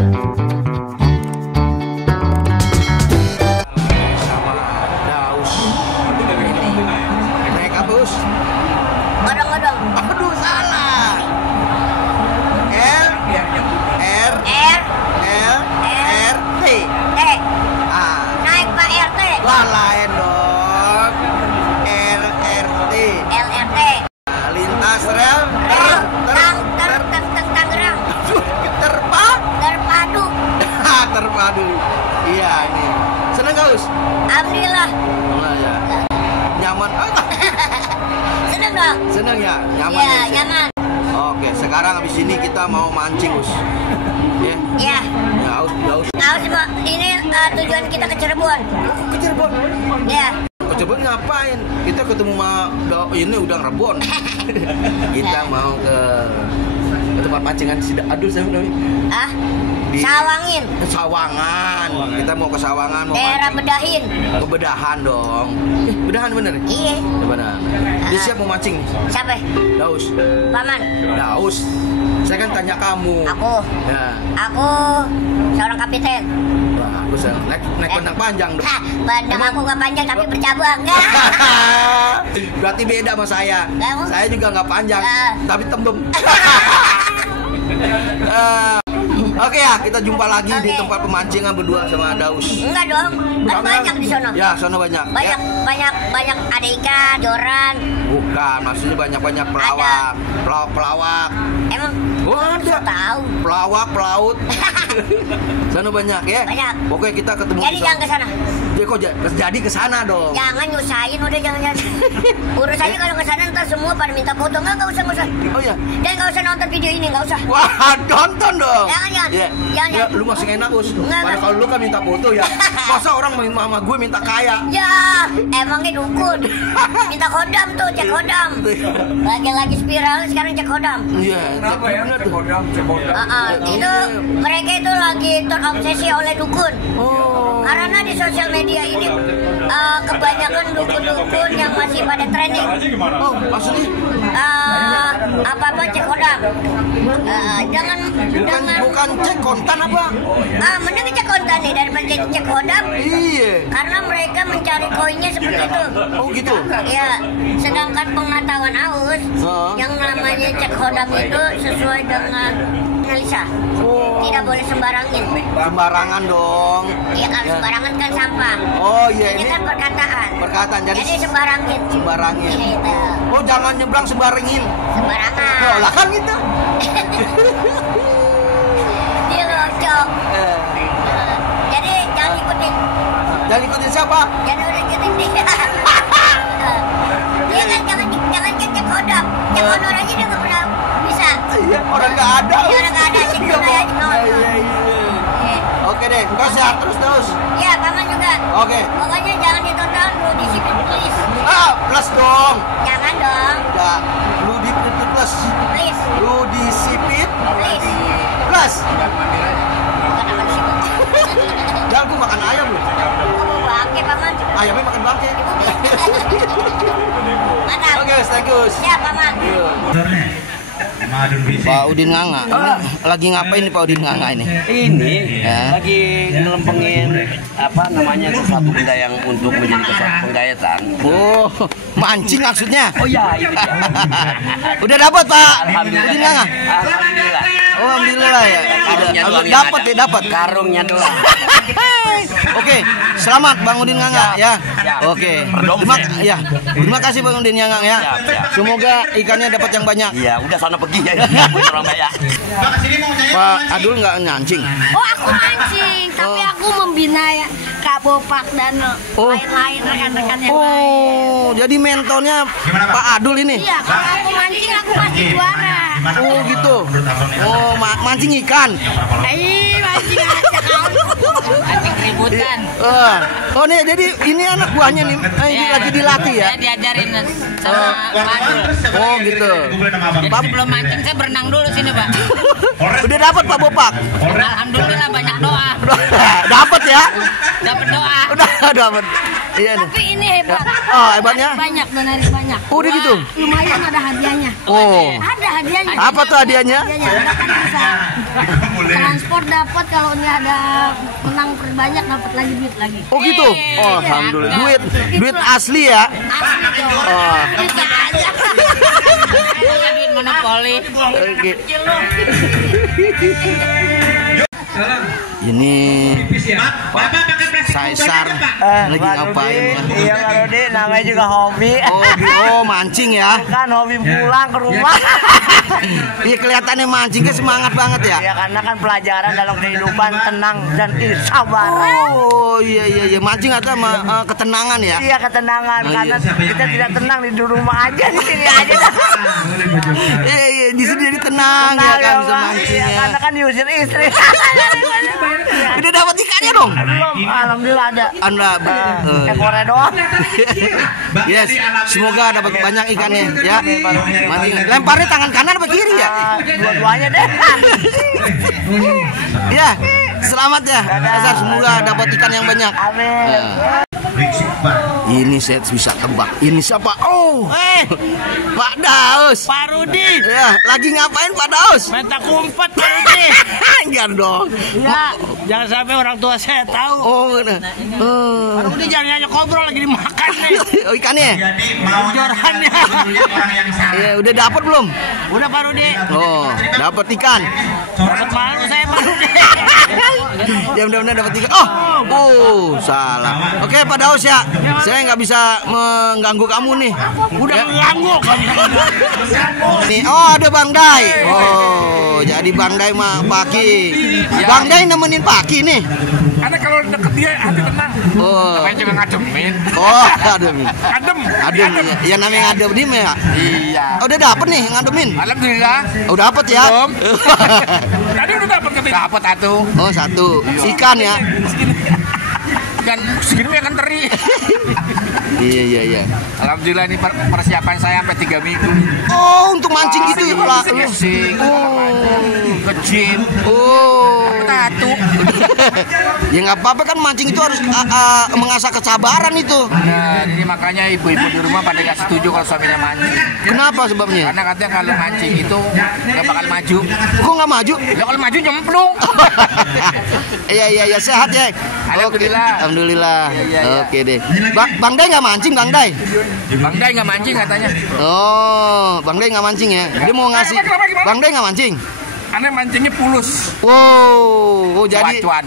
Daus. Naik apa, Us? Odong-odong. Aduh, salah. T. Ah, Naik Pak RT. lah lain dong. LRT. LRT. Nah, lintas rel. Tangerang. Terpadu. Terpadu. Iya ini. Seneng gak, Us? Alhamdulillah. Nah, ya. Nyaman. Seneng dong? Seneng ya? Nyaman. Iya, ya? nyaman. Oke, sekarang habis ini kita mau mancing, Us. Ya. Iya. Ya, Us. Ini tujuan kita ke Cirebon. Ke Cirebon. Iya. Ke Cirebon ngapain? Kita ketemu sama ini udang rebon. Kita mau ke tempat pancingan si Adul saya udah. Ah? Di Sawangin. Sawangan. Kita mau ke Sawangan mau Daerah mancing. Bedahin. Ke Bedahan dong. Bedahan bener? Iya. Bedahan. Dia siap mau mancing. Siapa? Daus. Paman. Daus. Saya kan tanya kamu. Aku. Ya. Aku seorang kapiten. Wah, aku naik benang panjang dong. Benang aku nggak panjang tapi bercabang. Berarti beda sama saya. Kamu? Saya juga nggak panjang, tapi tembem. Oke ya, kita jumpa lagi di tempat pemancingan berdua sama Daus. Enggak dong, kan banyak di sono. Ya, sono banyak. Banyak ada ikan, joran. Bukan, maksudnya banyak pelawak. Emang? Oh, ada. Tahu. Pelawak, pelaut. Sono banyak ya. Banyak. Oke, kita ketemu. Jadi jangan ke sana. Ya kok jadi ke sana dong. Jangan nyusahin, udah jangan. Urus aja kalau ke sana ntar semua pada minta foto. Enggak usah. Oh ya. Dan enggak usah nonton video ini, enggak usah. Wah, nonton dong. Jangan. Ya, lu masih enak, Us. Padahal kalau lu kan minta foto ya. Masa orang sama gue minta kaya? Ya, emangnya dukun. Minta kodam tuh, cek kodam. Lagi spiral, sekarang cek kodam. Iya. Kenapa ya? Cek kodam. Itu mereka itu lagi terobsesi oleh dukun. Oh. Karena di sosial media ini kebanyakan dukun-dukun yang masih pada trending. Oh, maksudnya? Apa-apa cek kodam. Jangan. Bukan cek kontan apa? Mending cek kontan nih daripada cek kodam. Iya. Karena mereka mencari koinnya seperti itu. Oh gitu. Ya, sedangkan pengetahuan Aus yang namanya cek kodam itu sesuai dengan analisa. Tidak boleh sembarangin. Sembarangan dong. Iya, kalau sembarangan kan sampah. Oh iya, ini kan perkataan. Jadi sembarangin. Sembarangin. Gitu. Oh, jangan nyebrang sembarangin. Sembarangan. Oh, lah kan gitu. Dia locok. Jadi jangan ikutin. Jangan ikutin siapa? Jangan ikutin dia. Dia kan jangan cek kodam. Cek kodam aja dia nggak pernah bisa. Iya, orang nggak ada. Iya, orang nggak ada. Cek kodam aja. Iya. Oke deh, kau sehat terus. Iya, paman juga. Oke. Pokoknya jangan ditonton, lu disiplin please. Plus dong. Jangan dong. Ya, lu di plus. Please. Lu disipit. Please. Plus. Bukan akan sibuk. Jangan gua makan ayam lu. Kamu bangke, paman. Ayamnya makan bangke. Mantap. Oke, thank you. Siap, paman. Pak Udin Nganga, lagi ngapain nih Pak Udin Nganga ini? Ini lagi ngelempengin apa namanya sesuatu benda yang untuk menjadi sesuatu penggayatan. Oh, mancing maksudnya? Oh ya, itu dia. Udah dapat Pak Alhamdulillah. Udin Nganga? Alhamdulillah. Oh, alhamdulillah ya. Karungnya doang yang Dapat ada. ya, dapat. Karungnya doang. Oke, selamat Bang Udin Nganga ya. Oke. Terima kasih Bang Udin Nganga ya. Semoga ikannya dapat yang banyak. Iya, udah sana pergi ya. Orang banyak. Pak Adul nggak nyancing? Oh, aku mancing, tapi aku membina ya Kak Bopak dan lain-lain rekan-rekan yang lain. Oh, jadi mentornya Pak Adul ini? Iya, kalau aku mancing aku pasti juara. Oh gitu. Oh, mancing ikan. Mancing aja kau. Mancing keributan. Oh nih, jadi ini anak buahnya nih, ini lagi dilatih ya? Saya diajarin sama Pak Adul. Oh gitu. Jadi sebelum mancing saya berenang dulu sini Pak. Udah dapat Pak Bopak? Alhamdulillah banyak doa. Dapat ya? Dapat doa. Udah dapat. Iya. Tapi ini hebat. Oh, hebatnya? Banyak, donaris banyak. Oh, udah gitu. Lumayan ada hadiahnya. Oh. Ada hadiahnya. Apa tuh hadiahnya? Hadiahnya kan bisa transport dapat, kalau ini ada menang banyak dapat lagi duit lagi. Oh gitu. Oh, alhamdulillah. Duit asli ya. Asli dong. Oh. Bisa aja. Duit monopoli. Oke. Ini Caesar lagi ngapain? Iya Pak Rudi, namanya juga hobi. Oh, mancing ya? Kan hobi pulang ke rumah. Iya, kelihatannya mancing kan semangat banget ya? Ya karena kan pelajaran dalam kehidupan tenang dan sabaran. Oh iya, mancing atau ketenangan ya? Iya ketenangan, Oh, karena iya. kita tidak tenang di rumah aja, di sini aja. Iya, di sini jadi tenang ya kan bisa mancing Iya, ya. karena kan diusir istri. Udah dapat ikannya dong? Belum, alhamdulillah ada. Anda Ekornya doang. yes, semoga dapat banyak ikannya ya. Mancing. Lemparnya tangan kanan apa kiri ya? Dua-duanya deh. Ya, selamat ya. Caesar, semoga dapat ikan yang banyak. Amin. Ini saya bisa tebak. Ini siapa? Oh, Pak Daus. Pak Rudi, Ya, lagi ngapain Pak Daus? minta kumpet Pak Rudi. Enggak dong. Ya, jangan sampai orang tua saya tahu. Oh, bener. Pak Rudi jangan hanya ngobrol lagi dimakan nih. Oh, ikannya? Jorannya. Iya, udah dapat belum? Udah Pak Rudi. Oh, dapat ikan. Dapat malu saya Pak Rudi. Ya mudah-mudahan dapat ikan. Oh, salah. Oke, Pak Daus ya. Saya nggak bisa mengganggu kamu nih. Udah Ya. mengganggu kamu. Nih, oh ada Bang Dai. Oh, jadi Bang Dai mah Paki. Bang Dai nemenin Paki nih. Karena kalau deket dia hati tenang. Oh, Saya juga ngademin. oh, adem. Adem. Ya namanya ngadem ya. Iya. Oh, udah dapet nih ngademin. Alhamdulillah. Oh, dapet ya. Tadi udah dapat katanya. Dapat atuh. Oh, satu ikan ya. Kan segini kan teri. Iya. Alhamdulillah ini persiapan saya sampai 3 minggu. Oh, untuk mancing gitu ya, Pak. Ke gym. Oh. Tato. Ya nggak apa-apa kan, mancing itu harus mengasah kesabaran itu. Nah, ini makanya ibu-ibu di rumah pada nggak setuju kalau suaminya mancing. Kenapa sebabnya? Karena katanya kalau mancing itu nggak bakal maju. Kok nggak maju? Ya kalau maju nyemplung. Iya, sehat ya. Alhamdulillah. Oke. Alhamdulillah. Iya. Oke deh. Bang Dai nggak mancing, Bang Dai? Bang Dai nggak mancing katanya. Oh, Bang Dai nggak mancing ya? Dia mau ngasih. Gimana? Bang Dai nggak mancing? Aneh mancingnya pulus. Wow, jadi Cuan.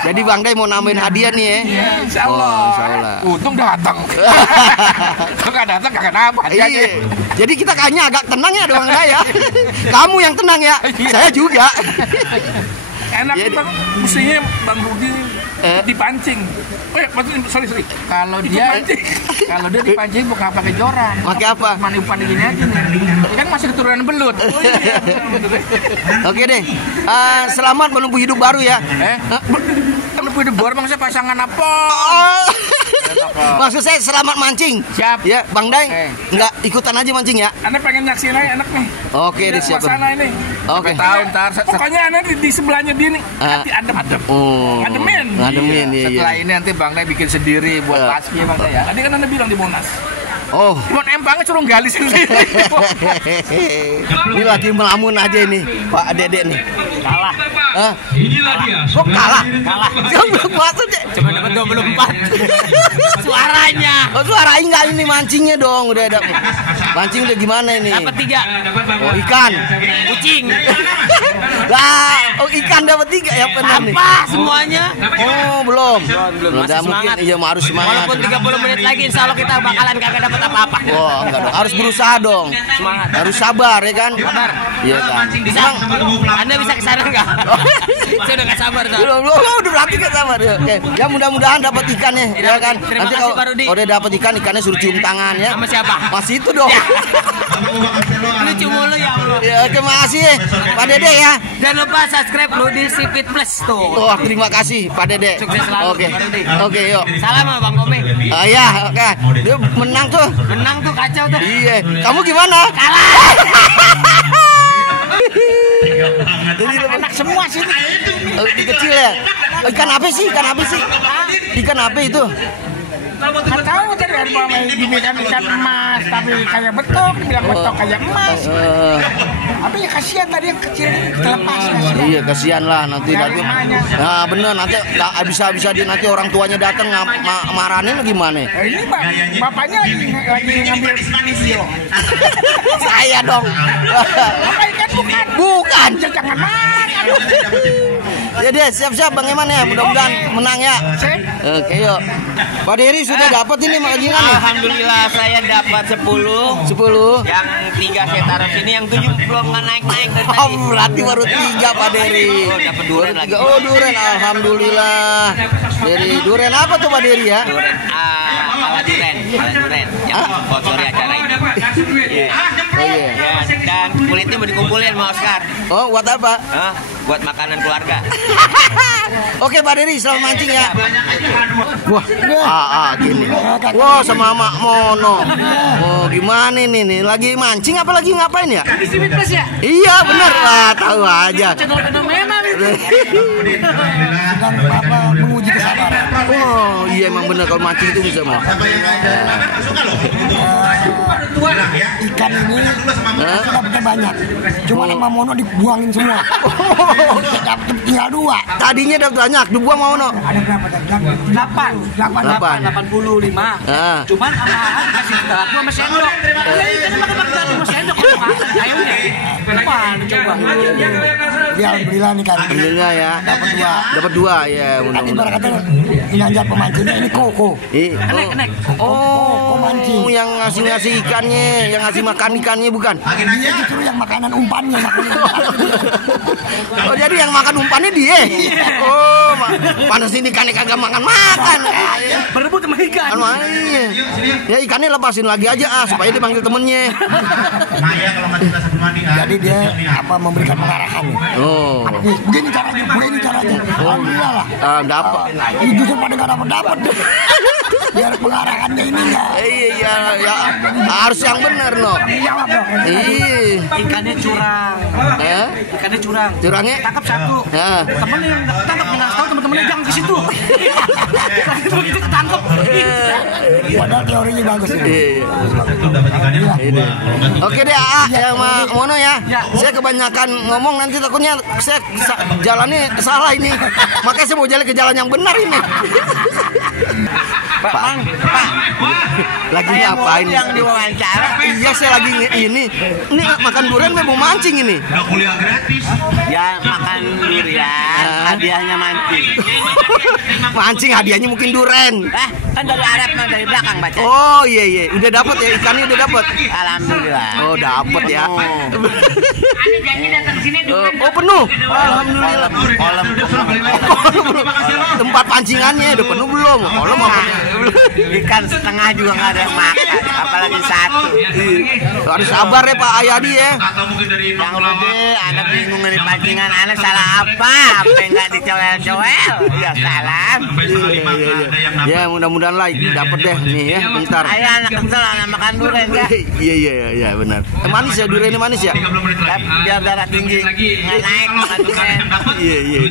Jadi Bang Dai mau nambahin hadiah nih ya? Insya Allah. Oh, insya Allah. Untung datang. Kalau nggak datang kagak nambah. Iya. Jadi kita kayaknya agak tenang ya, Bang Dai ya. Kamu yang tenang ya, saya juga. Enak Iya, Bang, mestinya Bang Rudi dipancing. Sorry. Kalau dia dipancing bukan pakai joran. Pakai apa? Umpan gini aja nih. Ini kan masih keturunan belut. Oke deh. Selamat menempuh hidup baru ya. Menempuh hidup baru maksudnya pasangan apa? Oh. Maksud saya selamat mancing. Siap. Ya, Bang Dai nggak ikutan aja mancing ya. Anda pengen nyaksin aja enak nih. Oke, Lihat disiapkan. suasana ini. Oke. Tahu ntar. Pokoknya Anda di sebelahnya dia nih. Hati adem. Oh. Ngademin. Ngademin, iya. Setelah ini nanti Bang Dai bikin sendiri buat paski ya Bang Dai ya. Tadi kan Anda bilang di Monas. Oh. Buat empangnya suruh gali sendiri. Ini lagi melamun aja ini, Pak Dede nih. Kalah. Inilah dia. Oh, kalah. Kamu belum masuk, Cek. Cuma dapat 24. Suaranya. Oh, suara enggak ini mancingnya dong, udah ada. Mancing udah gimana ini? Dapat 3. Oh, ikan. Kucing. Lah, oh ikan dapat 3 ya benar nih. Apa semuanya? Oh, belum. Masih Udah mungkin semangat. iya harus semangat. Walaupun 30 menit lagi insya Allah kita bakalan kagak dapat apa-apa. Oh, enggak dong. Harus berusaha dong. Semangat. Harus sabar ya kan? Sabar. Iya kan. Bisa? Anda bisa kesana nggak? Saya udah gak sabar tuh. Udah berarti kan sabar ya. Oke. Ya mudah-mudahan dapat ikannya ya kan. Terima Nanti kasih, kalau Pak Rudi. udah dapat ikannya suruh cium tangan ya. Sama siapa? Masih itu dong. Lucu mulu ya Allah. Ya, terima kasih Pak Dede ya. Jangan lupa subscribe Rudi Sipit Plus tuh. Oh, terima kasih Pak Dede. Sukses selalu, Oke. Pak Rudi. Oke, yuk. Salam sama Bang Komeng. Ya, oke. Dia menang tuh. Menang tuh kacau tuh. Iya. Kamu gimana? Kalah. Jadi Enak semua sih. kecil ya. Ikan apa sih? Ikan apa sih? Ikan apa itu? Nggak tahu tadi ada dibilang ikan emas, tapi kayak betok, dibilang betok kayak emas. Tapi ya kasihan tadi yang kecil terlepas. Iya, kasihan lah nanti. Nah bener, nanti bisa nanti orang tuanya datang marahin gimana? Ini bapaknya lagi ngambil video. Saya dong. Apa ikan bukan? Bukan. Jangan marah. Ya deh, siap-siap Bang Eman ya, mudah-mudahan menang ya. Oke yuk. Pak Dery sudah dapat ini majikan nih. Alhamdulillah saya dapat 10. 10. Yang 3 saya taruh sini, yang 7 belum naik-naik dari tadi. Oh, berarti baru 3 Pak Dery. Oh, dapat duren lagi. Oh, duren, alhamdulillah. Dari duren apa tuh Pak Dery ya? Duren, ala duren yang sponsori acara ini. Oh iya. Ya, dan kulitnya mau dikumpulin sama Oscar. Oh, buat apa? Hah? Buat makanan keluarga. Oke Pak Dery, selamat mancing ya. Wah, gini. Wah, sama Mak Mono. Oh, gimana nih? Lagi mancing apa lagi ngapain ya? Ya? Iya, bener lah, tahu aja. Channel fenomena itu. Sedang apa menguji kesabaran. Oh, iya emang bener kalau mancing itu bisa Mas. Ikan ini dapatnya banyak. Cuma sama Mono dibuangin semua. Dapat tinggal 2. Tadinya dapat banyak, dibuang mau no. Ada berapa? 85. Cuman sama kasih garpu sama sendok. Ya ikannya makan sama sendok. Ayamnya. Coba. Ya alhamdulillah nih kan. Alhamdulillah ya. Dapat 2 ya. Tadi kata ini aja pemancingnya ini koko. Kenek. Oh, mancing. yang ngasih ikannya, yang ngasih makan ikannya bukan? Dia justru yang makanan umpannya. Oh, jadi yang makan umpannya dia. Oh, panas ini ikannya kagak makan. Berebut sama ikan. Ya ikannya lepasin lagi aja supaya dia panggil temennya. Jadi dia memberikan pengarahan. Oh. Begini caranya. Alhamdulillah lah. Dapat. Ini justru pada nggak dapat. Biar pengarahannya ini enggak. Iya, harus yang benar no. Jawab dong. Iya. Ikannya curang. Ikannya curang. Curangnya? Tangkap 1. Temennya yang tangkap nggak tahu teman-temannya jangan ke situ. Begitu ketangkep. Padahal teorinya bagus. Iya. Oke deh, yang Mono ya. Saya kebanyakan ngomong nanti takutnya saya jalannya salah ini. Makanya saya mau jalan ke jalan yang benar ini. Pak, lagi ngapain? Yang diwawancara. Iya, saya lagi ini makan durian, mau mancing ini. Ya makan durian, hadiahnya mancing. Mancing hadiahnya mungkin durian. Kan dari Arab dari belakang baca. Oh iya, udah dapat ya ikannya udah dapat. Alhamdulillah. Oh dapat ya. Ani janji datang sini Oh penuh. Alhamdulillah. Kolam. Tempat pancingannya udah penuh belum? Kolam apa? Ikan setengah juga nggak ada yang makan, apalagi 1. Harus sabar ya Pak Ayadi ya. Yang gede, anak bingung dari pancingan, anak salah apa yang nggak dicowel-cowel? Ya salah. Ya mudah-mudahan lah dapat deh nih ya, bentar. Ayo anak kental, anak makan durian ya. Iya benar. Manis ya duriannya manis ya. Biar darah tinggi nggak naik makan durian. Iya.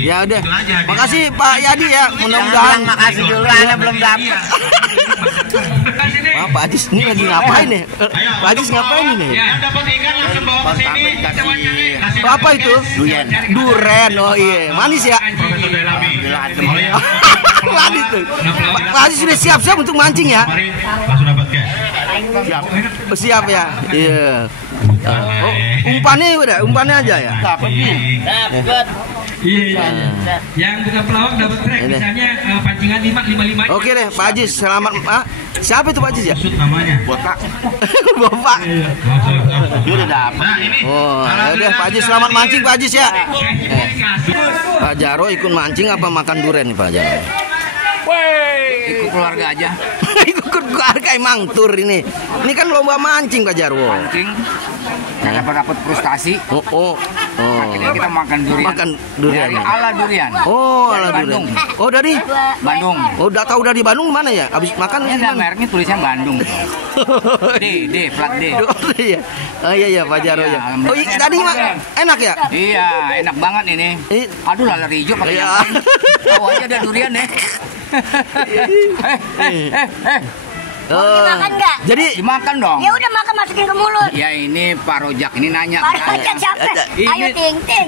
Ya udah. Makasih Pak Yadi ya. Mudah-mudahan. Makasih dulu, anak belum dapat. Pak Ajis ini lagi ngapain nih? Pak Ajis ngapain ini? Apa itu? Duren. Oh iya, manis ya. Manis tuh. Pak Ajis sudah siap-siap untuk mancing ya? Siap ya. Iya. Umpannya aja ya. Dapat. Iya. Yang bukan pelawak dapat track, misalnya pancingan 555. Oke deh, Pak Ajis, selamat. Siapa itu Pak Ajis ya? Namanya. Bapak. Dia udah dapat. Oh, udah Pak Ajis selamat mancing Pak Ajis ya. Pak Jaro ikut mancing apa makan durian nih Pak Jaro? Ikut keluarga aja. Ikut keluarga emang tur ini. Ini kan lomba mancing Pak Jarwo. Mancing. Dapat frustasi. Oh. Akhirnya kita makan durian. Makan durian. Dari ala durian. Oh, ala Bandung. durian. Oh, dari Bandung. Oh, udah tahu dari Bandung mana ya? Abis makan Ini ada mereknya tulisnya Bandung. Plat D. Oh iya Pak Jarwo ya. Oh, tadi enak ya? Iya, enak banget ini. Aduh lala hijau pakai yang lain. Tahu aja ada durian ya. Mau dimakan nggak? Jadi Dimakan dong. Ya udah makan, masukin ke mulut. Ya ini Pak Rojak ini nanya. Pak Rojak siapa? Ayo ting ting.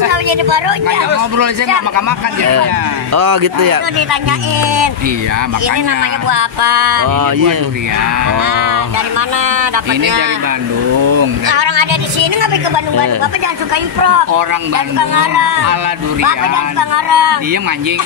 Kenapa jadi Pak Rojak? Ngajak ngobrol aja nggak makan-makan jadinya. oh gitu ya. Itu ditanyain. Iya makanya. Ini namanya buah apa? Oh Ini buah iya. durian. Nah, dari mana dapatnya? Ini dari Bandung. Nah, orang ada di sini nggak ke Bandung-Bandung. Bapak jangan suka improv. Orang Jangan suka Bandung ngarang. ala durian. Bapak jangan suka ngarang. Diem anjing.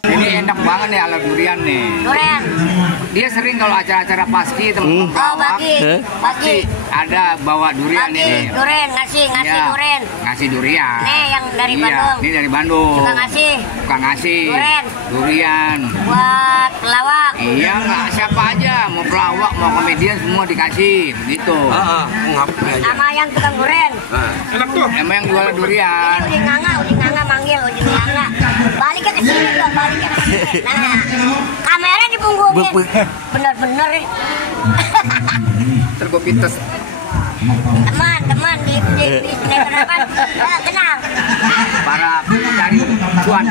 Ini enak banget nih ala durian nih. Durian. Dia sering kalau acara-acara pasti teman-teman Oh, pelawak, bagi. pasti ada bawa durian Bagi. ini. Durian, ngasih Ya, durian. ngasih durian. Nih yang dari Iya, Bandung. ini dari Bandung. Suka ngasih Suka ngasih. Durian. buat pelawak. Iya nggak, siapa aja mau pelawak mau komedian semua dikasih gitu. Sama yang tukang durian. Emang yang jual durian. Udi nganga manggil, Udi nganga. Baliknya ke sini dong, baliknya ke sini. Nah, kamera dipunggungin. Bener-bener. Tergopites. Teman di sinetron apa? Kenal. Para pencari cuan.